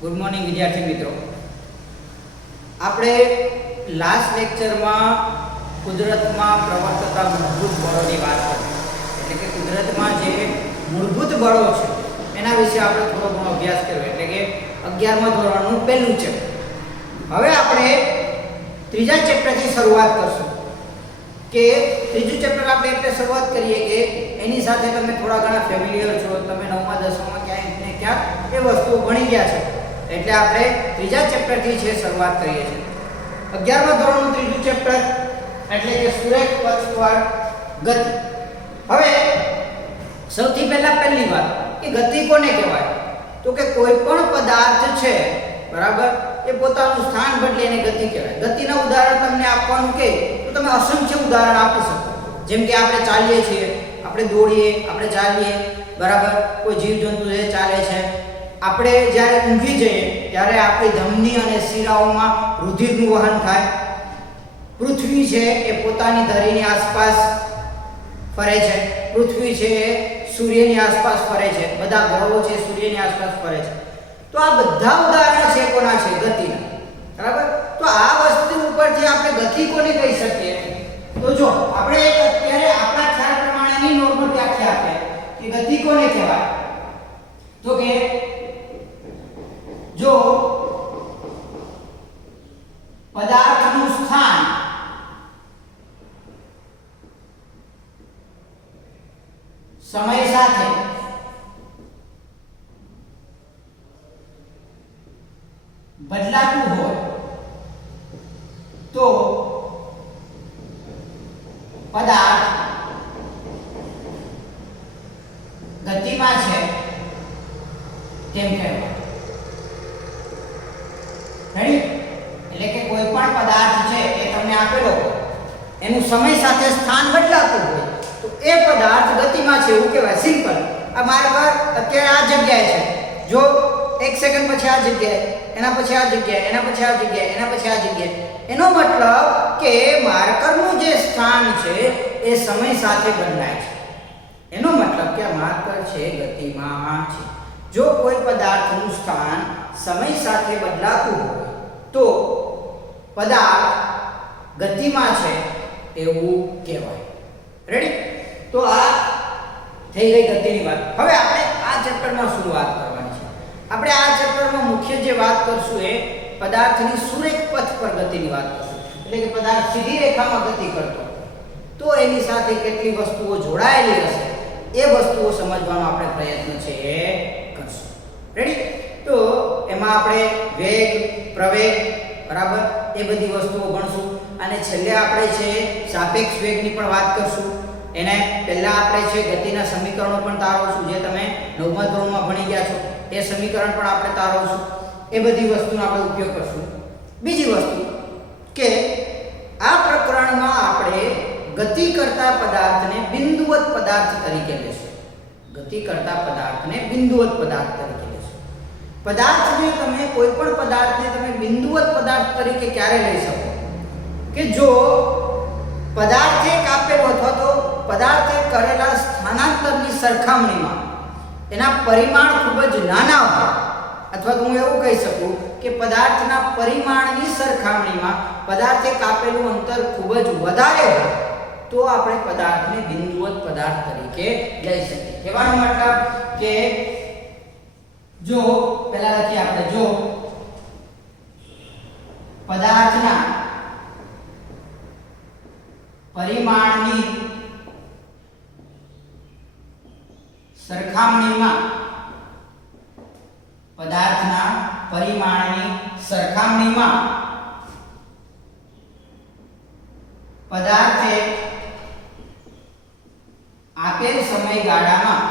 Good morning વિદ્યાર્થી મિત્રો. આપણે લાસ્ટ લેક્ચરમાં કુદરતમાં પ્રવર્તતા મૂળભૂત બળોની વાત કરી, એટલે કે કુદરતમાં જે મૂળભૂત બળો છે એના વિશે આપણે થોડો ઘણો અભ્યાસ કર્યો, એટલે કે 11મા ધોરણનું પહેલું ચેપ્ટર. હવે આપણે ત્રીજા ચેપ્ટરથી શરૂઆત કરશું. કે ત્રીજું ચેપ્ટર આપણે એટલે શરૂઆત કરીએ કે એની સાથે તમે થોડા ઘણા ફેમિલિયર છો, તમે 9મા 10મામાં ક્યાંક ને ક્યાંક એ વસ્તુઓ ભણી ગયા છો, એટલે આપણે ત્રીજા ચેપ્ટરથી છે શરૂઆત કરીએ છીએ. 11મા ધોરણનું ત્રીજું ચેપ્ટર એટલે કે સુરેખ પથ પર ગતિ. હવે સૌથી પહેલા પહેલી વાત કે ગતિ કોને કહેવાય? તો કે કોઈ પણ પદાર્થ છે, બરાબર, એ પોતાનું સ્થાન બદલે એને ગતિ કહેવાય. ગતિના ઉદાહરણ તમને આપવાનું કે તો તમે અસંખ્ય ઉદાહરણ આપી શકો. જેમ કે આપણે ચાલીએ છીએ, આપણે દોડીએ, આપણે ચાલીએ, બરાબર, કોઈ જીવજંતુ છે ચાલે છે. આપણે જ્યારે ઊંઘી જઈએ ત્યારે આપણી ધમની અને શિરાઓમાં રુધિરનું વહન થાય. પૃથ્વી છે એ પોતાની ધરીની આસપાસ ફરે છે. પૃથ્વી છે એ સૂર્યની આસપાસ ફરે છે. બધા ગ્રહો છે સૂર્યની આસપાસ ફરે છે. તો આ બધા ઉદાહરણ છે કોના છે? ગતિના. બરાબર. તો આ વસ્તુ ઉપરથી આપણે ગતિ કોને કહી શકીએ? તો જો આપણે અત્યારે આપણા ખ્યાલ પ્રમાણેની નોર્મલ વ્યાખ્યા આપીએ કે ગતિ કોને કહેવાય? તો કે જો પદાર્થનું સ્થાન સમય સાથે બદલાતું હોય તો પદાર્થ ગતિમાં છે તેમ કહેવાય. રેડી? એટલે કે કોઈ પણ પદાર્થ છે એ તમને આપેલો હોય, એનું સમય સાથે સ્થાન બદલાતું હોય તો એ પદાર્થ ગતિમાં છે એવું કહેવાય. સિમ્પલ. આ માર્કર અત્યારે આ જગ્યાએ છે, જો 1 સેકન્ડ પછી આ જગ્યાએ, એના પછી આ જગ્યાએ, એના પછી આ જગ્યાએ, એના પછી આ જગ્યાએ, એનો મતલબ કે માર્કરનું જે સ્થાન છે એ સમય સાથે બદલાય છે. એનો મતલબ કે આ માર્કર છે ગતિમાં છે. જો કોઈ પદાર્થનું સ્થાન સમય સાથે બદલાતું હોય તો પદાર્થ ગતિમાં છે એવું કહેવાય. રેડી? તો આ થઈ ગઈ ગતિની વાત. હવે આપણે આ ચેપ્ટરમાં શું વાત કરવાની છે? આપણે આ ચેપ્ટરમાં મુખ્ય જે વાત કરશું એ પદાર્થની સુરેખ પથ પર ગતિની વાત કરશું. એટલે કે પદાર્થ સીધી રેખામાં ગતિ કરતો તો એની સાથે કેટલી વસ્તુઓ જોડાયેલી હશે એ વસ્તુઓ સમજવાનો આપણે પ્રયત્ન છે એ કરશું. રેડી? તો એમાં આપણે વેગ, પ્રવેગ, બરાબર, એ બધી વસ્તુઓ ભણશું. અને છેલ્લે આપણે છે સાપેક્ષ વેગની પણ વાત કરશું. એને પહેલા આપણે છે ગતિના સમીકરણો પણ તારવશું, જે તમે 9મા ધોરણમાં ભણી ગયા છો એ સમીકરણ પણ આપણે તારવશું. એ બધી વસ્તુનો આપણે ઉપયોગ કરશું. બીજી વસ્તુ કે આ પ્રકરણમાં આપણે ગતિ કરતા પદાર્થને બિંદુવત પદાર્થ તરીકે લેશું. ગતિ કરતા પદાર્થને બિંદુવત પદાર્થ તરીકે લેશું. પદાર્થને તમે કોઈ પણ પદાર્થને તમે બિંદુવત પદાર્થ તરીકે ક્યારે લઈ શકો? કે જો પદાર્થે કાપેલો અથવા તો પદાર્થે કરેલા સ્થાનાંતરની સરખામણીમાં એના પરિમાણ ખૂબ જ નાના હોય, અથવા તો હું એવું કહી શકું કે પદાર્થના પરિમાણની સરખામણીમાં પદાર્થે કાપેલું અંતર ખૂબ જ વધારે હોય તો આપણે પદાર્થને બિંદુવત પદાર્થ તરીકે લઈ શકીએ. કહેવાનો મતલબ કે જો પહેલા લખીએ આપણે, જો પદાર્થના પરિમાણની સરખામણીમાં પદાર્થના પરિમાણની સરખામણીમાં પદાર્થે આપેલ સમયગાળામાં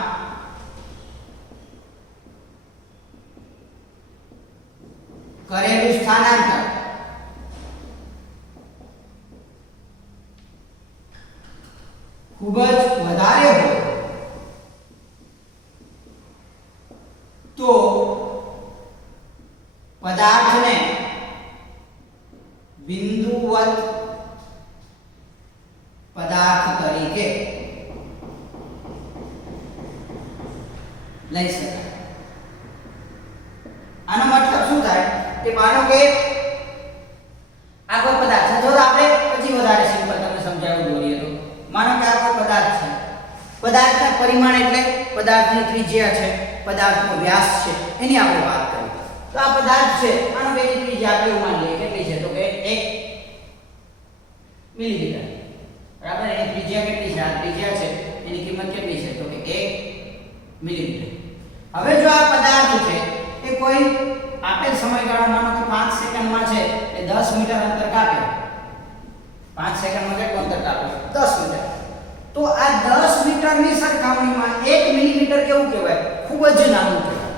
કરેલું સ્થાનાંતર ખૂબ જ વધારે હોય તો પદાર્થને બિંદુવત પદાર્થ તરીકે લઈ શકાય. આનો મતલબ કે માનો કે આ કોઈ પદાર્થ છે, જો આપણે પછી વધારે સિમ્પલ તમને સમજાવવું જોઈએ તો માનો કે આ કોઈ પદાર્થ છે, પદાર્થના પરિમાણ એટલે પદાર્થની ત્રિજ્યા છે, પદાર્થનો વ્યાસ છે, એની આપણે વાત કરી. તો આ પદાર્થ છે, આનો એની ત્રિજ્યા આપણે એવું માની લઈએ કેટલી છે તો કે 1 મિલીમીટર. બરાબર, એની ત્રિજ્યા કેટલી છે? આ ત્રિજ્યા છે એની કિંમત કેટલી છે તો કે 1 મિલીમીટર. હવે જો આ પદાર્થ છે એ કોઈ આપેલ સમયગાળો માનો કે 5 સેકન્ડમાં છે એ 10 મીટર અંતર કાપે, 5 સેકન્ડમાં કેટલું અંતર કાપે? 10 મીટર. તો આ 10 મીટરની સરખામણીમાં 1 મિલીમીટર કેવું કહેવાય? ખૂબ જ નાનું કહેવાય.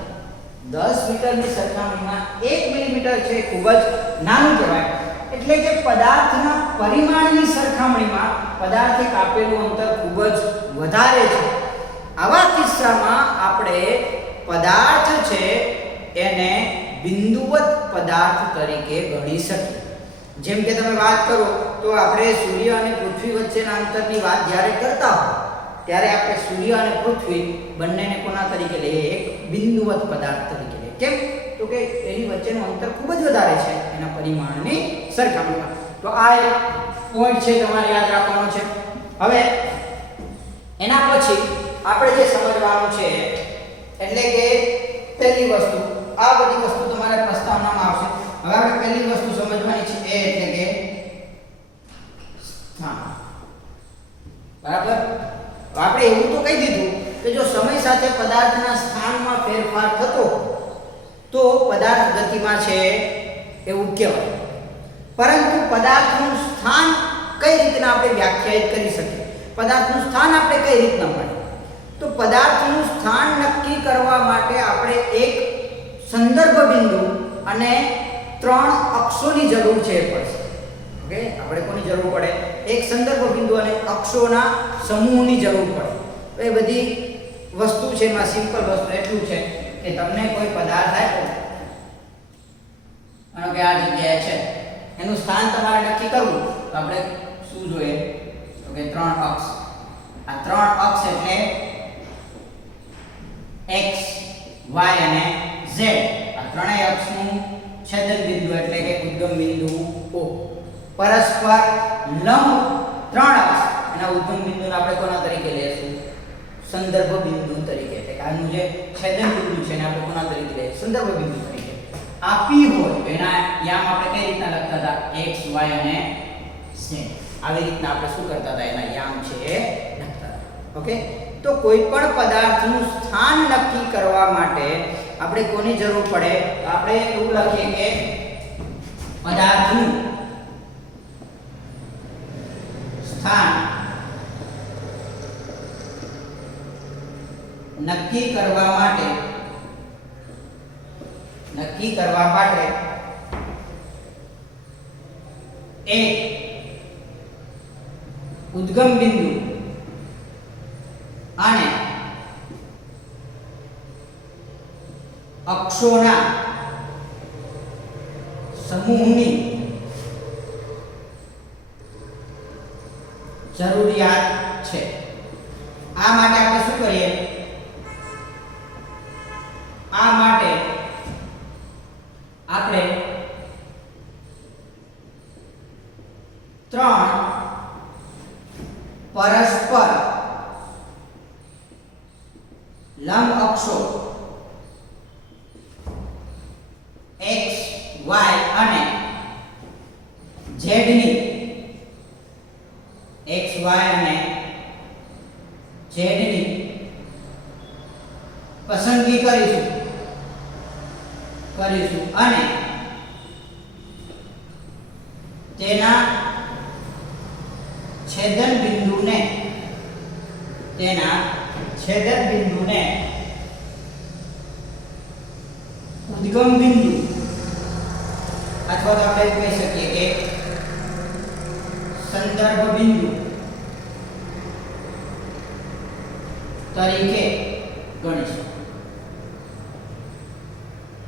10 મીટરની સરખામણીમાં 1 મિલીમીટર છે ખૂબ જ નાનું કહેવાય. એટલે કે પદાર્થના પરિમાણની સરખામણીમાં પદાર્થે કાપેલું અંતર ખૂબ જ વધારે છે. આવા કિસ્સામાં આપણે પદાર્થ છે એને બિંદુવત પદાર્થ તરીકે ગણી શકીએ. જેમ કે તમે વાત કરો તો આપણે સૂર્ય અને પૃથ્વી વચ્ચેના અંતરની વાત જ્યારે કરતા હોય ત્યારે આપણે સૂર્ય અને પૃથ્વી બંનેને કોના તરીકે લઈએ? એક બિંદુવત પદાર્થ તરીકે લઈએ. કેમ? તો કે એની વચ્ચેનું અંતર ખૂબ જ વધારે છે એના પરિમાણની સરખામણીમાં. તો આ એક પોઈન્ટ છે તમારે યાદ રાખવાનો છે. હવે એના પછી આપણે જે સમજવાનું છે એટલે કે પહેલી વસ્તુ, આ બધી વસ્તુ તમારા પ્રસ્તાવનામાં આવશે. હવે આપણે પહેલી વસ્તુ સમજવાની છે એ એટલે કે સ્થાન. બરાબર, આપણે એવું તો કહી દીધું કે જો સમય સાથે પદાર્થના સ્થાનમાં ફેરફાર થતો તો પદાર્થ ગતિમાં છે એવું કહેવાય. પરંતુ પદાર્થનું સ્થાન કઈ રીતના આપણે વ્યાખ્યાયિત કરી શકીએ? પદાર્થનું સ્થાન આપણે કઈ રીતના મળે? તો પદાર્થનું સ્થાન નક્કી કરવા માટે આપણે એક સંદર્ભ બિંદુ અને 3 અક્ષોની જરૂર છે પડશે. ઓકે, આપણે કોની જરૂર પડે? એક સંદર્ભ બિંદુ અને અક્ષોના સમૂહની જરૂર પડે. તો એ બધી વસ્તુ છે, એમાં સિમ્પલ વસ્તુ એટલું છે કે તમને કોઈ પદાર્થ આપ્યો, માનો કે આ જગ્યાએ છે, એનું સ્થાન તમારે નક્કી કરવું તો આપણે શું જોઈએ? તો કે 3 અક્ષ. આ 3 અક્ષ એટલે x, y અને z. આ ત્રણેય અક્ષનું છેદન બિંદુ એટલે કે ઉદ્ગમ બિંદુ O. પરસ્પર લંબ 3 અક્ષ એના ઉદ્ગમ બિંદુને આપણે કોના તરીકે લઈશું? સંદર્ભ બિંદુ તરીકે. એટલે કે આનું જે છેદન બિંદુ છે એને આપણે કોના તરીકે લઈએ? સંદર્ભ બિંદુ તરીકે. આપી હોય એના યામ આપણે કઈ રીતના લખતા હતા? x, y અને z. આવી રીતના આપણે શું કરતા હતા? એના યામ છે એ લખતા હતા. ઓકે, તો કોઈ પણ પદાર્થનું સ્થાન નક્કી કરવા માટે આપણે કોની જરૂર પડે? તો આપણે એવું લખીએ કે પદાર્થનું સ્થાન નક્કી કરવા માટે એક ઉદ્ગમ બિંદુ અને અક્ષોના સમૂહની જરૂરિયાત છે. આ માટે આપણે શું કરીએ? આ માટે આપણે 3 પરસ્પર લંબ અક્ષો x, y અને z ની x, y અને z ની પસંદગી કરીશું અને તેના છેદન બિંદુને ઉદ્ગમ બિંદુ અથવા તો આપણે કહી શકીએ કે સંદર્ભ બિંદુ તરીકે ગણીશું.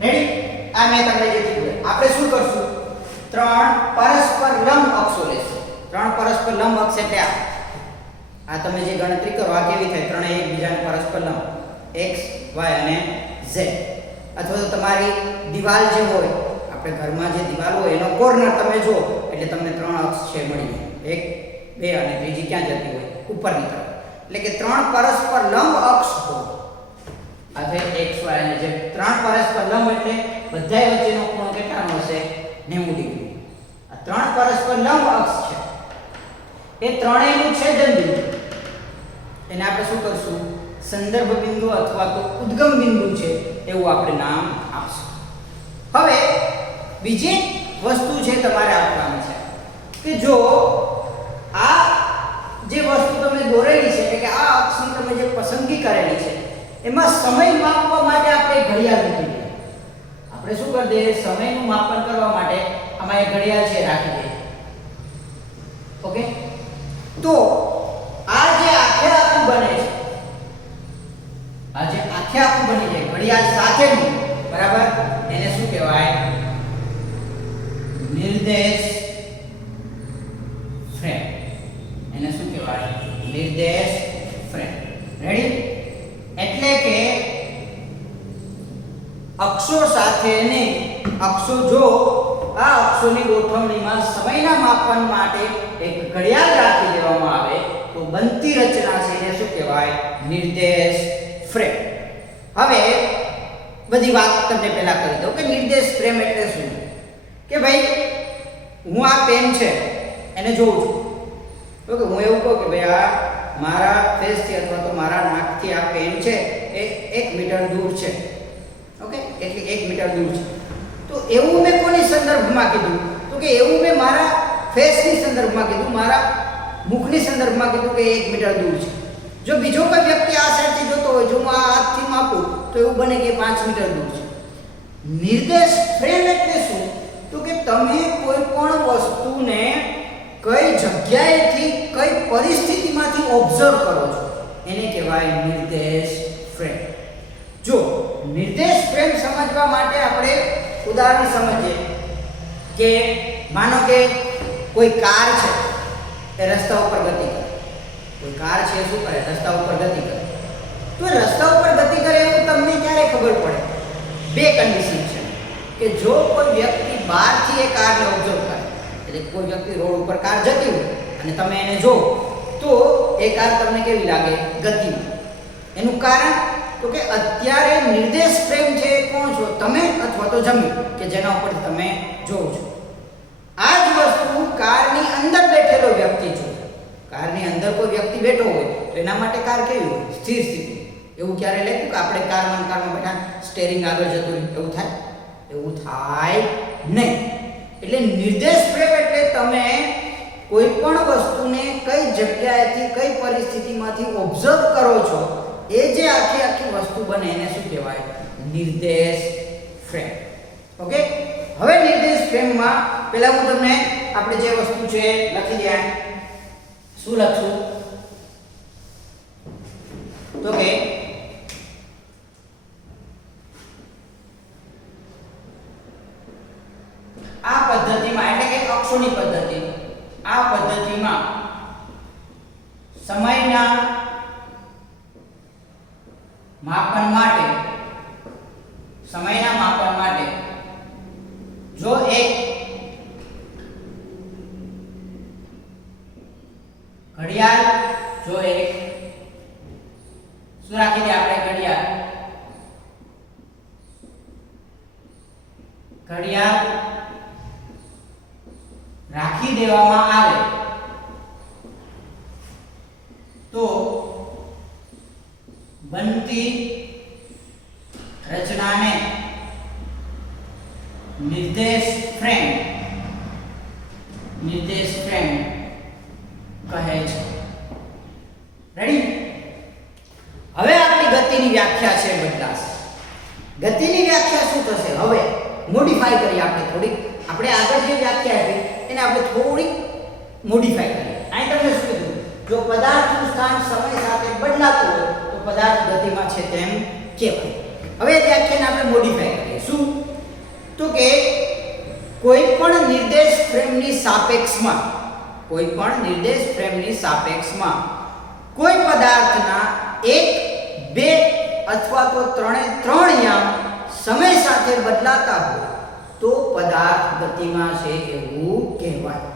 રેડી? આ મેં તમને જે કીધું આપણે શું કરશું? 3 પરસ્પર લંબ અક્ષો લેશું. 3 પરસ્પર લંબ અક્ષ એટલે આ તમે જે ગણતરી કરો આ કેવી થાય? ત્રણેય એકબીજાને પરસ્પર લંબ x, y અને z. અથવા તો તમારી દિવાલ જે હોય, આપણે ઘરમાં જે દિવાલ હોય એનો કોર્નર તમે જો એટલે તમને 3 અક્ષ છે મળી જાય. 1 2 અને ત્રીજી ક્યાં જતી હોય? ઉપરની તરફ. એટલે કે 3 પરસ્પર લંબ અક્ષ હોય. આ છે x y અને z. 3 પરસ્પર લંબ એટલે બધાય વચ્ચેનો ખૂણો કેટલાનો હશે? 90 ડિગ્રી. આ 3 પરસ્પર લંબ અક્ષ છે. એ ત્રણેયનું છેદન બિંદુ એને આપણે શું કરશું? સંદર્ભ બિંદુ અથવા તો ઉદ્ગમ બિંદુ છે એવું આપણે નામ આપશું. હવે બીજી વસ્તુ છે તમારે આપવાની છે કે જો આ જે વસ્તુ તમે દોરેલી છે એટલે કે આ અક્ષની તમે જે પસંદગી કરેલી છે એમાં સમય માપવા માટે આપણે ઘડિયાળ મૂકી દઈએ. આપણે શું કરી દઈએ? સમયનું માપન કરવા માટે આમાં એક ઘડિયાળ છે રાખી દઈએ. ઓકે, તો આ જે આખે આખું બને છે, આ જે આખે આખું બની જાય ઘડિયાળ સાથેનું, બરાબર, એને શું કહેવાય? નિર્દેશ ફ્રેમ. એને શું કહેવાય? નિર્દેશ ફ્રેમ. રેડી? એટલે કે અક્ષો સાથેની અક્ષો, જો આ અક્ષોની ગોઠવણીમાં સમયના માપન માટે એક ઘડિયાળ રાખી દેવામાં આવે તો બનતી રચના છે એને શું કહેવાય? નિર્દેશ ફ્રેમ. હવે બધી વાત તમને પહેલા કરી દઉં કે નિર્દેશ ફ્રેમ એટલે શું. કે ભાઈ હું આ પેન છે એને જોઉં છું. ઓકે, હું એવું કહું કે ભાઈ આ મારા ફેસથી અથવા તો મારા નાકથી આ પેન છે એ 1 મીટર દૂર છે. ઓકે, એટલે 1 મીટર દૂર છે. તો એવું મેં કોની સંદર્ભમાં કીધું? તો કે એવું મેં મારા ફેસની સંદર્ભમાં કીધું, મારા મુખની સંદર્ભમાં કીધું કે 1 મીટર દૂર છે. જો બીજો કોઈ વ્યક્તિ આ સાઈડથી જોતો હોય, જો હું આ હાથથી માપું તો એવું બને કે 5 મીટર દૂર છે. નિર્દેશ ફ્રેમ એટલે શું? તો કે તમે કોઈ પણ વસ્તુને કઈ જગ્યાએથી કઈ પરિસ્થિતિમાંથી ઓબ્ઝર્વ કરો છો એને કહેવાય નિર્દેશ ફ્રેમ. જો નિર્દેશ ફ્રેમ સમજવા માટે આપણે ઉદાહરણ સમજીએ કે માનો કે કોઈ કાર છે એ રસ્તા ઉપર ગતિ કરે. કોઈ કાર છે શું કરે? રસ્તા ઉપર ગતિ કરે. તો રસ્તા ઉપર ગતિ કરે એવું તમને ક્યારે ખબર પડે? બે કન્ડિશન છે કે જો કોઈ વ્યક્તિ બહારથી એ કારને ઓબ્ઝર્વ કરે, એટલે કોઈ વ્યક્તિ રોડ ઉપર કાર જતી હોય અને તમે એને જો તો એ કાર તમને કેવી લાગે? ગતિમાં. એનું કારણ તો કે અત્યારે નિર્દેશ ફ્રેમ છે એ કોણ છો? તમે અથવા તો જમીન કે જેના ઉપર તમે જોવો છો. આ જ વસ્તુ કારની અંદર બેઠેલો વ્યક્તિ છે. કારની અંદર કોઈ વ્યક્તિ બેઠો હોય તો એના માટે કાર કેવી હોય? સ્થિર સ્થિતિ. એવું ક્યારે લખ્યું કે આપણે કારમાં બેઠા સ્ટેરિંગ આગળ જતું રહે? એવું થાય? એવું થાય નહીં. એટલે નિર્દેશ ફ્રેમ એટલે તમે કોઈ પણ વસ્તુને કઈ જગ્યાએથી કઈ પરિસ્થિતિમાંથી ઓબ્ઝર્વ કરો છો એ જે આખી આખી વસ્તુ બને એને શું કહેવાય? નિર્દેશ ફ્રેમ. ઓકે, હવે નિર્દેશ ફ્રેમમાં પહેલા હું તમને આપણે જે વસ્તુ છે લખી દઈએ. શું લખશું? તો કે આ પદ્ધતિમાં એટલે કે અક્ષોની પદ્ધતિ, આ પદ્ધતિમાં સમયના માપન માટે જો એક ઘડિયાળ, જો એક શું રાખી દે આપણે? ઘડિયાળ રાખી દેવામાં આવે તો બનતી રચનાને નિર્દેશ ફ્રેમ કહે છે. રેડી? હવે આપણી ગતિની વ્યાખ્યા છે બદલાશે. ગતિની વ્યાખ્યા શું થશે? હવે મોડિફાઈ કરીએ આપણે થોડી. આપણે આગળ જે વ્યાખ્યા આપી એને આપણે થોડી મોડિફાઈ કરીએ. અહીં તમને શું કીધું? જો પદાર્થનું સ્થાન સમય સાથે બદલાતું હોય તો પદાર્થ ગતિમાં છે તેમ કહેવાય. હવે વ્યાખ્યાને આપણે મોડિફાઈ કરીએ. શું? તો કે કોઈ પણ નિર્દેશ ફ્રેમની સાપેક્ષમાં કોઈ પદાર્થના 1, 2 અથવા તો 3 યામ સમય સાથે બદલાતા હોય તો પદાર્થ ગતિમાં છે એવું કહેવાય.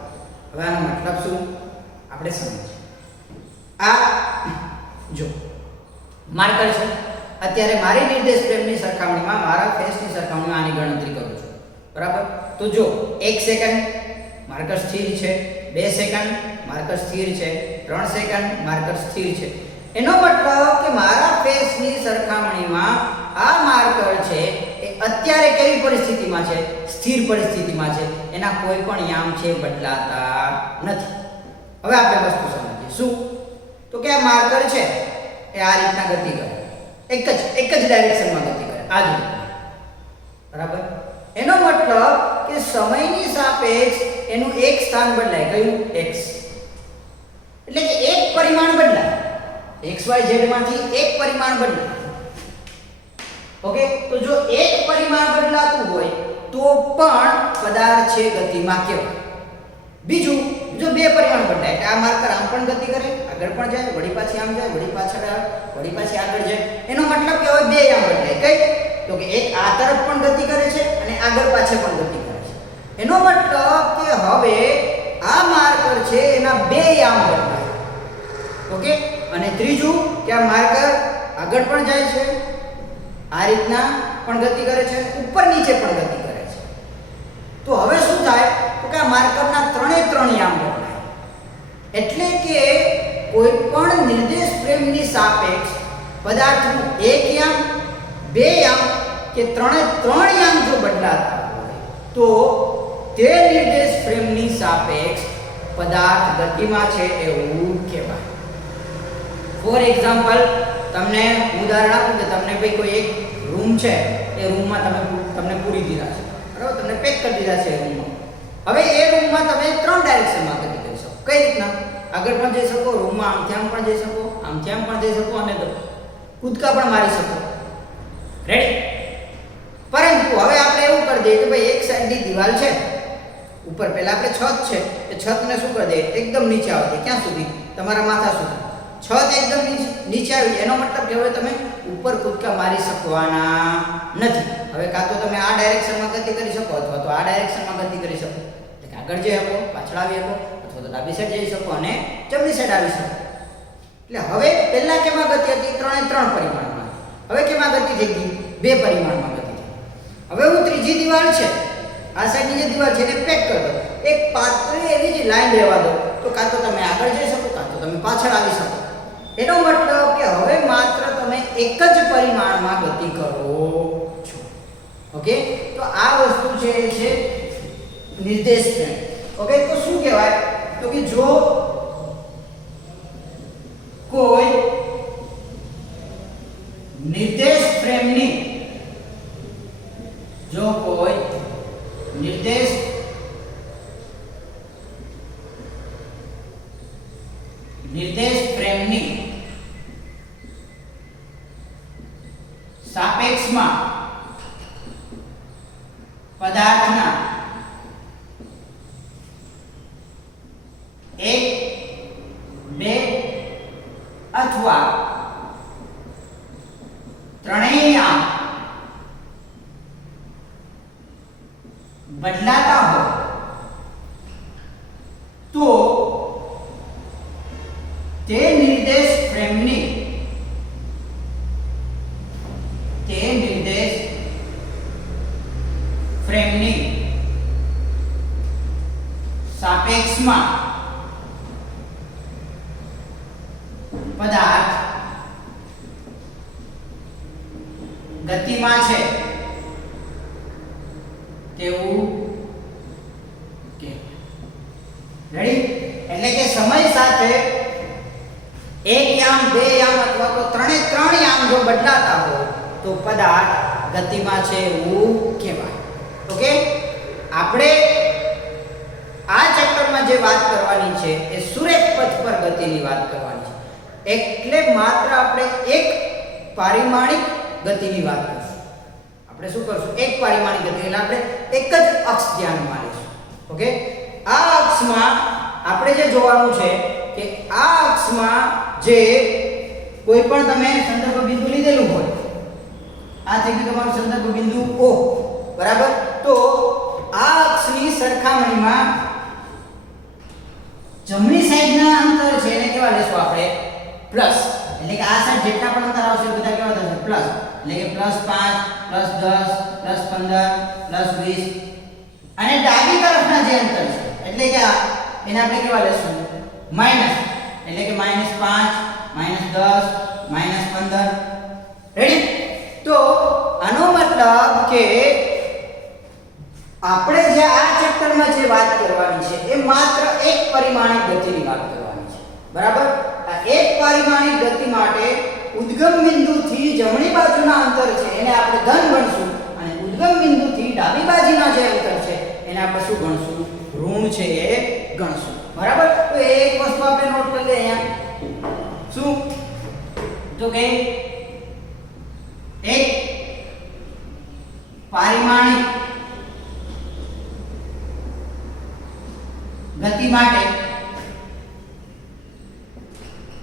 હવે આનો મતલબ શું આપણે સમજીએ. આ જો માર્કર છે. અત્યારે મારી નિર્દેશ ફ્રેમની સરખામણીમાં મારા ફેસની સરખામણીમાં આની ગણતરી કરું છું, બરાબર? તો જો 1 સેકન્ડ માર્કર સ્થિર છે, 2 સેકન્ડ માર્કર સ્થિર છે, 3 સેકન્ડ માર્કર સ્થિર છે. એનો મતલબ કે મારા ફેસની સરખામણીમાં આ માર્કર છે એ અત્યારે કેવી પરિસ્થિતિમાં છે? સ્થિર પરિસ્થિતિમાં છે. એના કોઈ પણ યામ છે બદલાતા નથી. હવે આપણે વસ્તુ સમજીએ. શું? તો કે આ માર્કર છે એ આ રીતના ગતિ કરે, એક જ ડાયરેક્શનમાં ગતિ કરે, આ જ રીતે, બરાબર? એનો મતલબ કે સમયની સાપેક્ષ એનું એક સ્થાન બદલાય. કયું? x. એટલે કે એક પરિમાણ બદલાય. xy z માંથી એક પરિમાણ બદલાય. ઓકે, તો જો એક પરિમાણ બદલાતું હોય તો પણ પદાર્થ છે ગતિમાં કહેવાય. બીજું, જો બે પરિમાણ બદલાય એટલે આ માર્કર આમ પણ ગતિ કરે, આગળ પણ જાય, વળી પાછી આમ જાય, વળી પાછળ આવે, વળી પાછી આગળ જાય. એનો મતલબ કે હવે બે યામ બદલાય. કઈ? તો કે એક આ તરફ પણ ગતિ કરે છે અને આગળ પાછળ પણ ગતિ કરે છે. એનો મતલબ કે હવે આ માર્કર છે એના બે યામ બદલાય. ઓકે, અને ત્રીજું કે આ માર્કર આગળ પણ જાય છે, આ રીતના પણ ગતિ કરે છે, ઉપર નીચે પણ ગતિ કરે છે. તો હવે શું થાય? તો કે આ માર્કરના ત્રણ યામ બદલાય. એટલે કે કોઈ પણ નિર્દેશ ફ્રેમની સાપેક્ષ પદાર્થનું એક યામ, બે યામ કે ત્રણ યામ જો બદલાતા હોય તો તે નિર્દેશ ફ્રેમની સાપેક્ષ પદાર્થ ગતિમાં છે એવું કહેવાય. ફોર એક્ઝામ્પલ, તમને ઉદાહરણ આપું કે તમને ભાઈ કોઈ એક રૂમ છે, એ રૂમમાં તમને પૂરી દીધા છે, બરાબર? તમને પેક કરી દીધા છે એ રૂમમાં. હવે એ રૂમમાં તમે ત્રણ ડાયરેક્શનમાં ગતિ કરી શકો. કઈ રીતના? આગળ પણ જઈ શકો, રૂમમાં આમથી આમ પણ જઈ શકો, આમથી આમ પણ જઈ શકો અને કૂદકા પણ મારી શકો. રેડી? પરંતુ હવે આપણે એવું કરી દઈએ કે ભાઈ એક સાઈડની દિવાલ છે, ઉપર પહેલા આપણે છત છે, એ છતને શું કરી દઈએ? એકદમ નીચે આવવા દઈએ. ક્યાં સુધી? તમારા માથા સુધી. છત એકદમ નીચે આવી, એનો મતલબ કે હવે તમે ઉપર કૂદકા મારી શકવાના નથી. હવે કાં તો તમે આ ડાયરેક્શનમાં ગતિ કરી શકો અથવા તો આ ડાયરેક્શનમાં ગતિ કરી શકો. એટલે કે આગળ જઈ શકો, પાછળ આવી શકો, અથવા તો ડાબી સાઈડ જઈ શકો અને જમણી સાઈડ આવી શકો. એટલે હવે પહેલા કેમાં ગતિ હતી? ત્રણ પરિમાણમાં. હવે કેમાં ગતિ થઈ ગઈ? બે પરિમાણમાં ગતિ થઈ. હવે હું ત્રીજી દિવાલ છે, આ સાઈડની જે દિવાલ છે એને પેક કરી દો, એક પાતળી એવી જ લાઈન રહેવા દો, તો કાં તો તમે આગળ જઈ શકો, કાં તો તમે પાછળ આવી શકો. એનો મતલબ કે હવે માત્ર તમે એક જ પરિમાણમાં ગતિ કરો છો. ઓકે, તો આ વસ્તુ છે એ છે નિર્દેશ ફ્રેમ. ઓકે, તો શું કહેવાય? તો કે જો કોઈ નિર્દેશ ફ્રેમની સાપેક્ષમાં પદાર્થના એક, બે અથવા ત્રણેય યામ બદલાતા હોય તો તે નિર્દેશ ફ્રેમની સાપેક્ષમાં પદાર્થ ગતિમાં છે તેવું કે રેડી? એટલે કે સમય સાથે એક યામ, બે યામ અથવા તો ત્રણ યામ જો બદલાતા હોય તો પદાર્થ ગતિમાં છે એવું કહેવાય. ઓકે, આપણે આ ચેપ્ટરમાં જે વાત કરવાની છે એ સુરેખ પથ પર ગતિની વાત કરવાની છે. એટલે માત્ર આપણે એક પારિમાણિક ગતિની વાત કરશું. આપણે શું કરશું? એક પારિમાણિક ગતિ. એટલે આપણે એક જ અક્ષ ધ્યાનમાં લઈશું. ઓકે, આ અક્ષમાં આપણે જે જોવાનું છે કે આ અક્ષમાં જે કોઈ પણ તમે સંદર્ભ બિંદુ લીધેલું હોય, આ થઈ ગયું તમારું સંદર્ભ બિંદુ O, બરાબર? તો +15 +20 અને ડાબી તરફના જે અંતર છે એટલે કે એને આપણે કેવા લેશું માઈનસ, એટલે કે -5 -10 -15 રેડી। તો આનો મતલબ કે આપણે જે આ ચેપ્ટરમાં જે વાત કરવાની છે એ માત્ર એક પરિમાણિક ગતિની વાત કરવાની છે, બરાબર। આ એક પરિમાણિક ગતિ માટે ઉદ્ગમ બિંદુથી જમણી બાજુના અંતર છે એને આપણે ધન ગણશું અને ઉદ્ગમ બિંદુથી ડાબી બાજુના જે અંતર છે એને આપણે શું ગણશું, ઋણ છે એ ગણશું, બરાબર। તો એક વસ્તુ આપણે નોટ કરી લઈએ અહીંયા શું, તો કે એક પરિમાણિક ગતિ માટે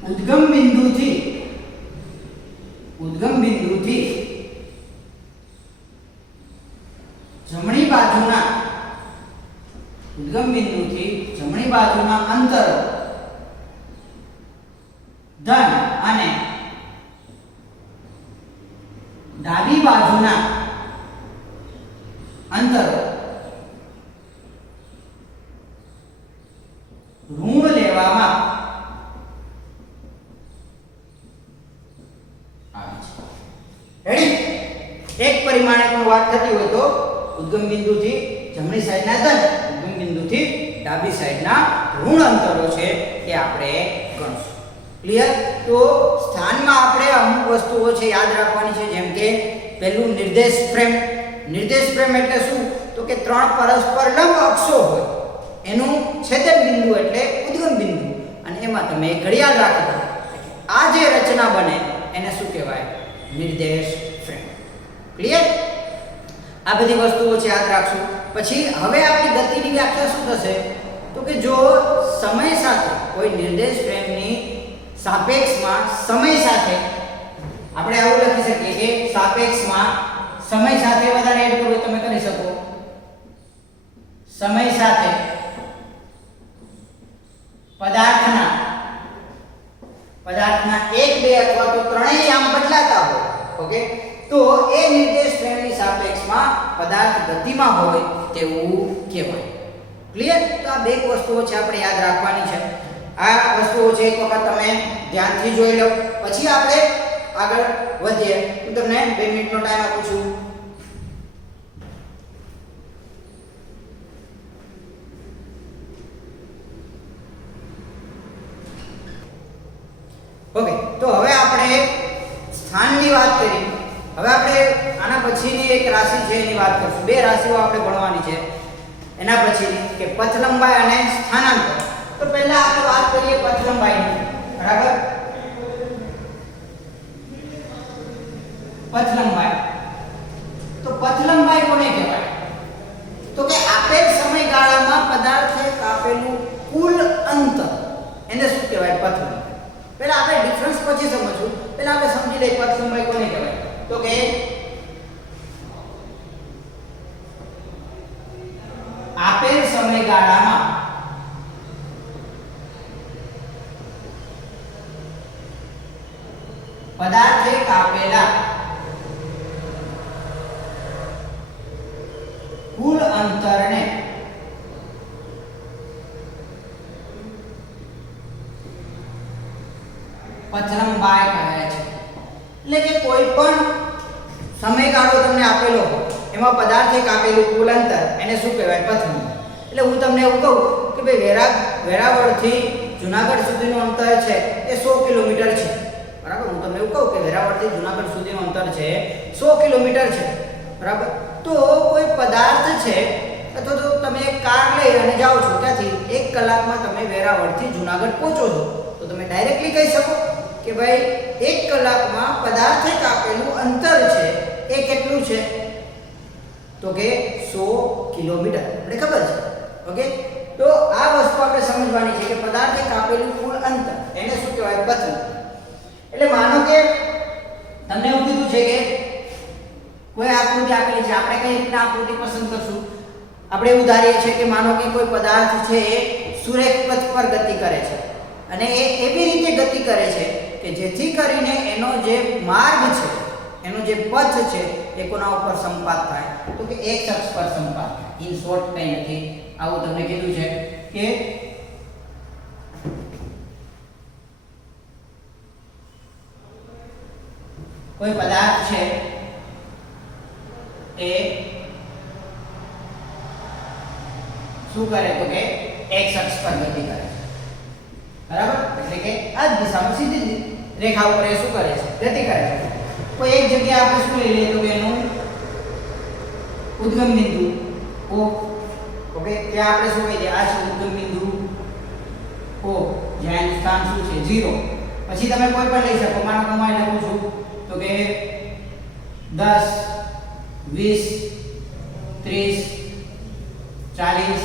ઉદ્ગમ બિંદુથી જમણી બાજુના અંતરો ધન અને ડાબી બાજુના અંતરો ઋણ લેવામાં આવે છે, રેડી। એક પરિમાણિકની વાત થતી હોય તો ઉદ્ગમ બિંદુથી જમણી સાઈડના ધન, ઉદ્ગમ બિંદુથી ડાબી સાઈડના ઋણ અંતરો છે એ આપણે ગણશું, ક્લિયર। તો સ્થાનમાં આપણે અમુક વસ્તુઓ છે યાદ રાખવાની છે, જેમ કે પહેલું નિર્દેશ ફ્રેમ। નિર્દેશ ફ્રેમ એટલે શું, તો કે ત્રણ પરસ્પર લંબ અક્ષો હોય એનું છેદક બિંદુ એટલે ઉદ્ગમ બિંદુ અને એમાં તમે ઘડિયાળ રાખી દો, આ જે રચના બને એને શું કહેવાય, નિર્દેશ ફ્રેમ, ક્લિયર। આ બધી વસ્તુઓ છે યાદ રાખશું। પછી હવે આપણી ગતિની વ્યાખ્યા શું થશે, તો કે જો સમય સાથે કોઈ નિર્દેશ ફ્રેમની સાપેક્ષમાં સમય સાથે આપણે આવું લખી શકીએ કે સાપેક્ષમાં સમય સાથે વધારે એડ કરવું તમે કરી શકો, સમય સાથે પદાર્થના 1 2 અથવા તો ત્રણેય આમ બદલાતા હોય, ઓકે, તો એ નિર્દેશ ફ્રેમની સાપેક્ષમાં પદાર્થ ગતિમાં હોય તેવું કહેવાય, ક્લિયર। તો આ બે વસ્તુઓ છે આપણે યાદ રાખવાની છે। આ વસ્તુઓ છે એક વખત તમે ધ્યાનથી જોઈ લો, પછી આપણે આગળ વધીએ। હું તમને 2 મિનિટનો ટાઈમ આપું છું। ઓકે, તો હવે આપણે સ્થાનની વાત કરી, હવે આપણે આના પછીની એક રાશિ છે એની વાત કરશું। બે રાશિઓ આપણે ભણવાની છે એના પછીની કે પથ લંબાઈ અને સ્થાનાંતર। તો પહેલા આપણે વાત કરીએ પથ લંબાઈની, બરાબર। પથ લંબાઈ, તો પથ લંબાઈ કોને કહેવાય, તો કે આપેલ સમયગાળામાં પદાર્થે કાપેલું કુલ અંતર એને શું કહેવાય, પથ લંબાઈ। પહેલા આપણે ડિફરન્સ પછી સમજવું, પહેલા આપણે સમજી લઈએ પથ લંબાઈ કોને કહેવાય, તો કે આપેલ સમયગાળામાં પદાર્થે કાપેલા કુલ અંતરને પથ લંબાઈ કહે છે। એટલે કે કોઈ પણ સમયગાળો તમને આપેલો એમાં પદાર્થે કાપેલું કુલ અંતર એને શું કહેવાય, પથ લંબાઈ। એટલે હું તમને એવું કહું કે ભાઈ વેરાવળથી જુનાગઢ સુધીનું અંતર છે એ 100 કિલોમીટર છે, બરાબર। હું તમને એવું કહું કે વેરાવળથી જુનાગઢ સુધીનું અંતર છે 100 કિલોમીટર છે, બરાબર। તો કોઈ પદાર્થ છે અથવા તો તમે એક કાર લઈ અને જાઓ છો, ત્યાંથી 1 કલાકમાં તમે વેરાવળથી જુનાગઢ પહોંચો છો, તો તમે ડાયરેક્ટલી કહી શકો કે ભાઈ 1 કલાકમાં પદાર્થે કાપેલું અંતર છે એ કેટલું છે, તો કે 100 કિલોમીટર, આપણે ખબર છે, ઓકે। તો આ વસ્તુ આપણે સમજવાની છે કે પદાર્થે કાપેલું કુલ અંતર એને શું કહેવાય, પથ લંબાઈ। એટલે માનો કે તમને એવું કીધું છે કે કોઈ આકૃતિ આપેલી છે, આપણે કઈ રીતના આકૃતિ પસંદ કરશું, આપણે એવું ધારીએ છીએ કે માનો કે કોઈ પદાર્થ છે એ સુરેખ પથ પર ગતિ કરે છે અને એ એવી રીતે ગતિ કરે છે કે જેથી કરીને એનો જે માર્ગ છે, એનો જે પથ છે એ કોના ઉપર સંપાત થાય તો કે x અક્ષ પર સંપાત થાય. ઇન શોર્ટ કંઈ નથી, આવું તમને કીધું છે કે કોઈ પદાર્થ છે એ શું કરે તો કે x અક્ષ પર ગતિ કરે છે, બરાબર. એટલે કે આ દિશામાં સીધી રેખા ઉપર એ શું કરે છે, ગતિ કરે છે. કોઈ એક જગ્યાએ આપણે શું લઈ લઈએ તો કે એનું ઉદ્ગમ બિંદુ O. ઓકે, ત્યાં આપણે શું કહીએ, આ છે ઉદ્ગમ બિંદુ O, જ્યાં એનું સ્થાન શું છે 0. પછી તમે કોઈ પણ લઈ શકો, માનો કે હું અહીં લખું છું તો કે 10 20 30 40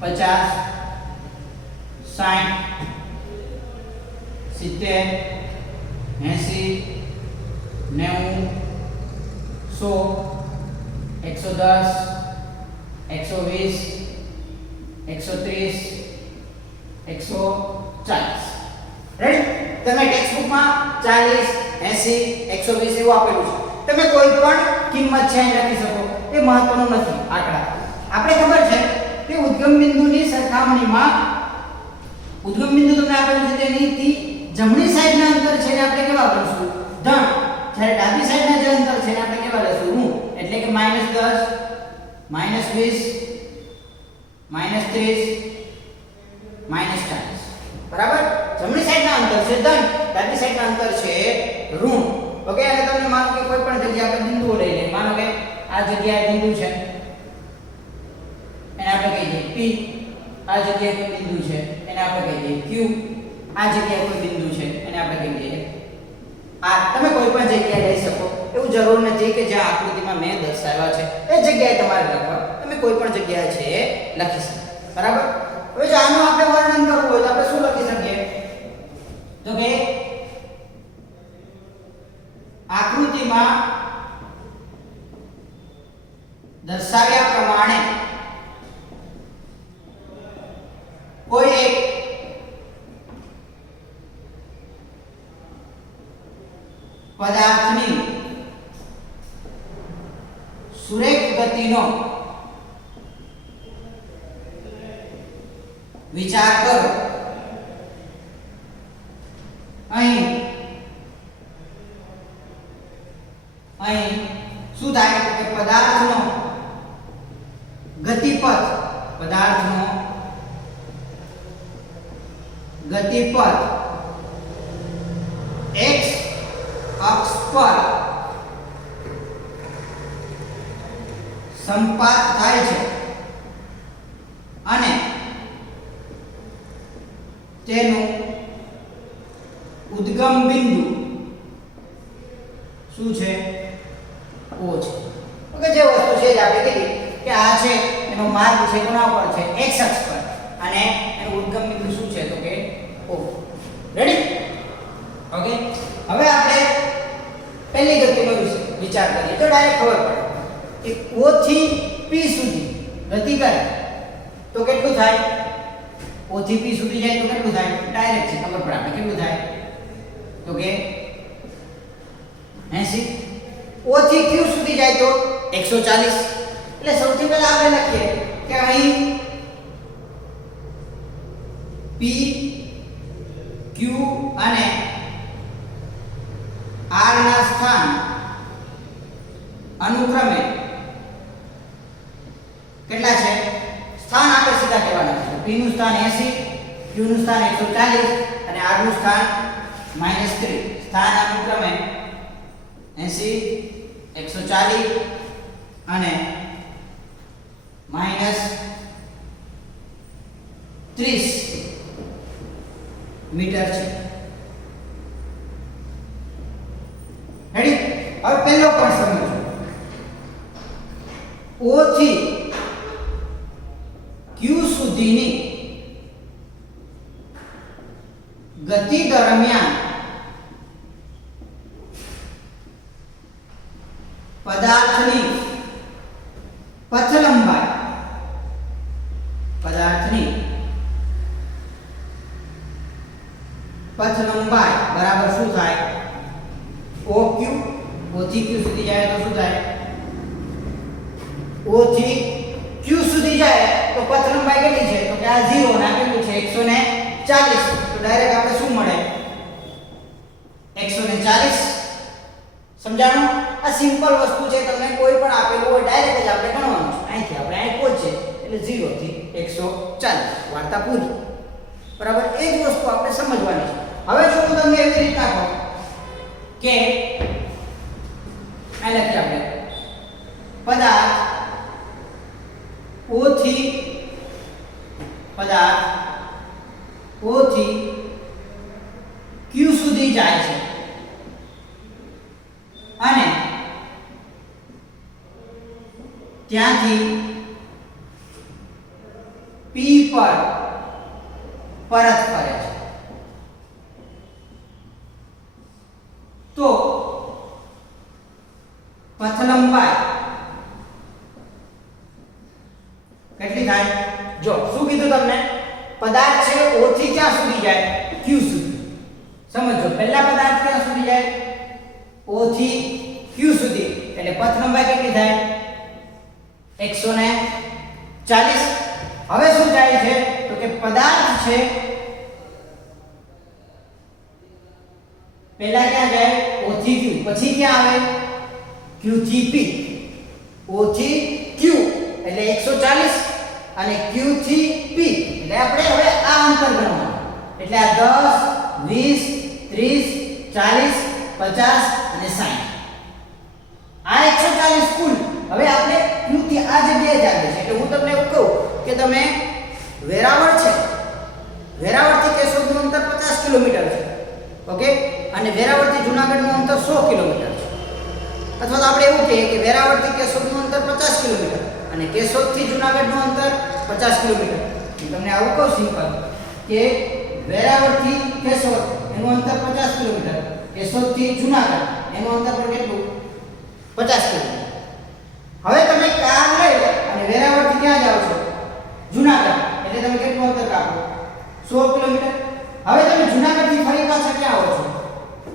50 60 70 80 90 100 110 120 130 140. રેડી? તમે ટેક્સ્ટ બુકમાં 40 80 120 એવું આપેલું છે, તમે કોઈ પણ કિંમત છે અહીં લખી શકો, એ મહત્વનું નથી. આંકડા આપણે ખબર છે કે ઉદ્ગમ બિંદુની સરખામણીમાં ઉદ્ગમ બિંદુ તમને આપેલું છે તેની જમણી સાઈડના અંતર છે ને આપણે કેવા ગણશું, ધન. જ્યારે ડાબી સાઈડના જે અંતર છે ને આપણે કેવા લેશું, ઋણ. એટલે કે -10 -20 -30 -40. બરાબર. જમણી સાઈડના અંતર છે ધન, ડાબી સાઈડના અંતર છે ઋણ. ઓકે, અને તમને માનો કે કોઈ પણ જગ્યાએ આપણે બિંદુઓ લઈ લઈએ. માનો કે આ જગ્યાએ બિંદુ છે એને આપણે કહી દઈએ P. આ જગ્યાએ કોઈ બિંદુ છે એને આપણે કહી દઈએ Q. આ જગ્યાએ કોઈ બિંદુ છે એને આપણે કહી દઈએ R. તમે કોઈ પણ જગ્યાએ લઈ શકો, એવું જરૂર નથી કે જ્યાં આકૃતિમાં મેં દર્શાવ્યા છે એ જગ્યાએ તમારે લખવા, તમે કોઈ પણ જગ્યાએ છે એ લખી શકો. બરાબર. હવે જો આનું આપણે વર્ણન કરવું હોય તો આપણે શું લખી શકીએ તો કે આકૃતિમાં દર્શાવ્યા પ્રમાણે કોઈ એક પદાર્થની સુરેખ ગતિનો વિચાર કરો. અહીં શું થાય કે પદાર્થનો ગતિપથ x અક્ષ પર સંપાત થાય છે અને તેનું ઉદ્ગમ બિંદુ શું છે, O છે. ઓકે, જે વસ્તુ છે જે આપણે કીધી કે આ છે એનો માર્ગ છે કોના ઉપર છે, x અક્ષ પર, અને એનું ઉદ્ગમ બિંદુ શું છે તો કે O. રેડી? ઓકે, હવે આપણે પહેલી ગતિનો વિચાર કરીએ તો ડાયરેક્ટ ખબર પડે કે O થી P સુધી ગતિ કરે તો કેટલું થાય, O થી P સુધી જાય તો કેટલું થાય, ડાયરેક્ટ છે ખબર પડે આપણે કેટલું થાય તો કે 80. O થી Q સુધી જાય તો 140. એટલે સૌથી પહેલા આપણે લખીએ કે અહીં P Q અને R ના સ્થાન અનુક્રમે કેટલા છે, સ્થાન આપણે સીધા કહેવાના છે. P નું સ્થાન 80, Q નું સ્થાન 140 અને R નું સ્થાન -3. સ્થાન અનુક્રમે 80 140 અને -30 મીટર છે. રેડી? હવે પહેલો પણ સમજો. O થી Q સુધીની ગતિ દરમિયાન પદાર્થની પથ લંબાઈ બરાબર શું થાય, OQ. O થી Q સુધી જાય તો O થી Q સુધી જાય તો પથ લંબાઈ કેટલી છે? તો કે આ 0 ને આ કેટલું છે? 140. તો ડાયરેક્ટ આપણે શું મળે? 140. સમજાણું? આ સિમ્પલ વસ્તુ છે, તમને કોઈ પણ આપેલું હોય ડાયરેક્ટ જ આપણે ગણવાનું છે. અહીંથી આપણે અહીં પહોંચીએ એટલે 0 થી 140 વાર્તા પૂરી. બરાબર? એ જ વસ્તુ આપણે સમજવાની છે. હવે જો હું તમને એવી રીતના કહું કે આ લખીએ આપણે પદાર્થ O થી Q સુધી જાય છે અને ત્યાંથી P પર પરત ફરે છે. તો પથ લંબાઈ કેટલી થાય? જો શું કીધું તમને? પદાર્થ છે O થી ક્યાં સુધી જાય? Q સુધી. સમજો, પહેલા પદાર્થ ક્યાં સુધી જાય? O થી Q સુધી. એટલે પથ લંબાઈ કેટલી થાય? 140. હવે શું જાય છે? તો કે પદાર્થ છે પહેલા ક્યાં જાય? O થી Q. પછી ક્યાં આવે? Q થી P. O થી Q એટલે 140 અને Q થી P એટલે આપણે હવે આ અંતર ગણવાનું. એટલે આ 10 20 30 40 50 અને 60. આ 140 કુલ. હવે આપણે Q થી આ જગ્યાએ જ આવે છે. એટલે હું તમને એવું કહું કે તમે વેરાવળ છે, વેરાવળથી કેશોદનું અંતર 50 કિલોમીટર છે. ઓકે? અને વેરાવળથી જૂનાગઢનું અંતર 100 કિલોમીટર છે. અથવા તો આપણે એવું કહીએ કે વેરાવળથી કેશોદનું અંતર 50 કિલોમીટર અને કેશોદથી જૂનાગઢનું અંતર 50 કિલોમીટર. હું તમને આવું કહું સિમ્પલ કે વેરાવળથી કેશોદ એનું અંતર 50 કિલોમીટર, કેશોદથી જૂનાગઢ એનું અંતર પણ કેટલું? 50 કિલોમીટર. હવે તમે કાર લઈ અને વેરાવળથી ક્યાં જાવ છો? જૂનાગઢ. એટલે તમે કેટલું અંતર કાપો? 100 કિલોમીટર. હવે તમે જૂનાગઢથી ફરી પાછા ક્યાં આવો છો?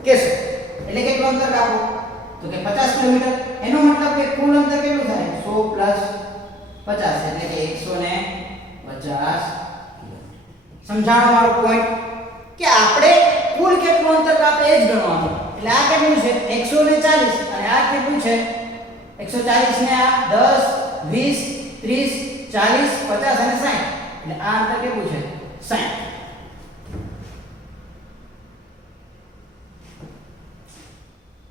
કેશોદ. એટલે કેટલું અંતર કાપો? તો કે 50 કિલોમીટર. એનો મતલબ કે કુલ અંતર કેટલું થાય? 100 + 50 એટલે કે 150 કિલોમીટર. સમજાણો મારો પોઈન્ટ? કે આપણે કુલ કેટલું અંતર કાપે એ જ ગણવાનું. એટલે આ કેટલું છે? 140 અને આ કેટલું છે? 140 ને આ 10 20 30 40 50 અને 60. એટલે આ અંતર કેટલું છે? 60.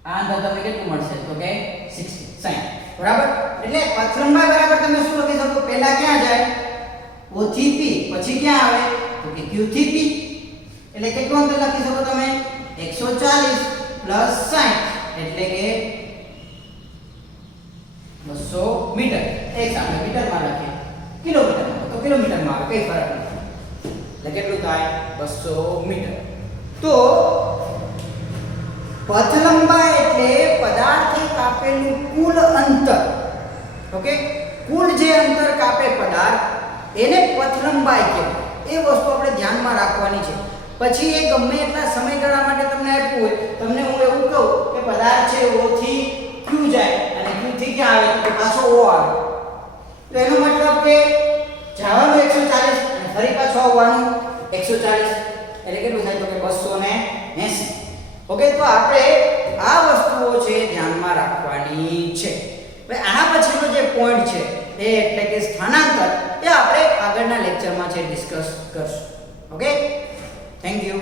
આ અંતર તમને કેટલું મળશે? તો કે 60. બરાબર? એટલે પથ લંબાઈ બરાબર તમે શું લખી શકો? પહેલા ક્યાં જાય? O થી P. પછી ક્યાં આવે? તો કે Q થી P. એટલે કેટલું અંતર લખી શકો તમે? 140 + 60 એટલે કે 200 મીટર. એક આપણે મીટરમાં લખીએ, કિલોમીટરમાં તો કિલોમીટરમાં આવે, કઈ ફરક નથી. એટલે કેટલું થાય? 200 મીટર. તો પથ લંબાઈ એટલે પદાર્થે કાપેલું કુલ અંતર. ઓકે? કુલ જે અંતર કાપે પદાર્થ એને પથ લંબાઈ કહેવાય. એ વસ્તુ આપણે ધ્યાનમાં રાખવાની છે. પછી એ ગમે એટલા સમયગાળા માટે તમને આપ્યું હોય, તમને હું એવું કહું કે પદાર્થ છે O થી Q જાય અને Q થી ક્યાં આવે? તો પાછો O આવે. તો એનો મતલબ કે જવાનું 140 અને ફરી પાછો આવવાનું 140 એટલે કેટલું થાય? તો કે 280. ઓકે? તો આપણે આ વસ્તુઓ છે ધ્યાનમાં રાખવાની છે. હવે આના પછીનો જે પોઈન્ટ છે એ એટલે કે સ્થાનાંતર, એ આપણે આગળના લેક્ચરમાં છે ડિસ્કસ કરશું. ઓકે? Thank you.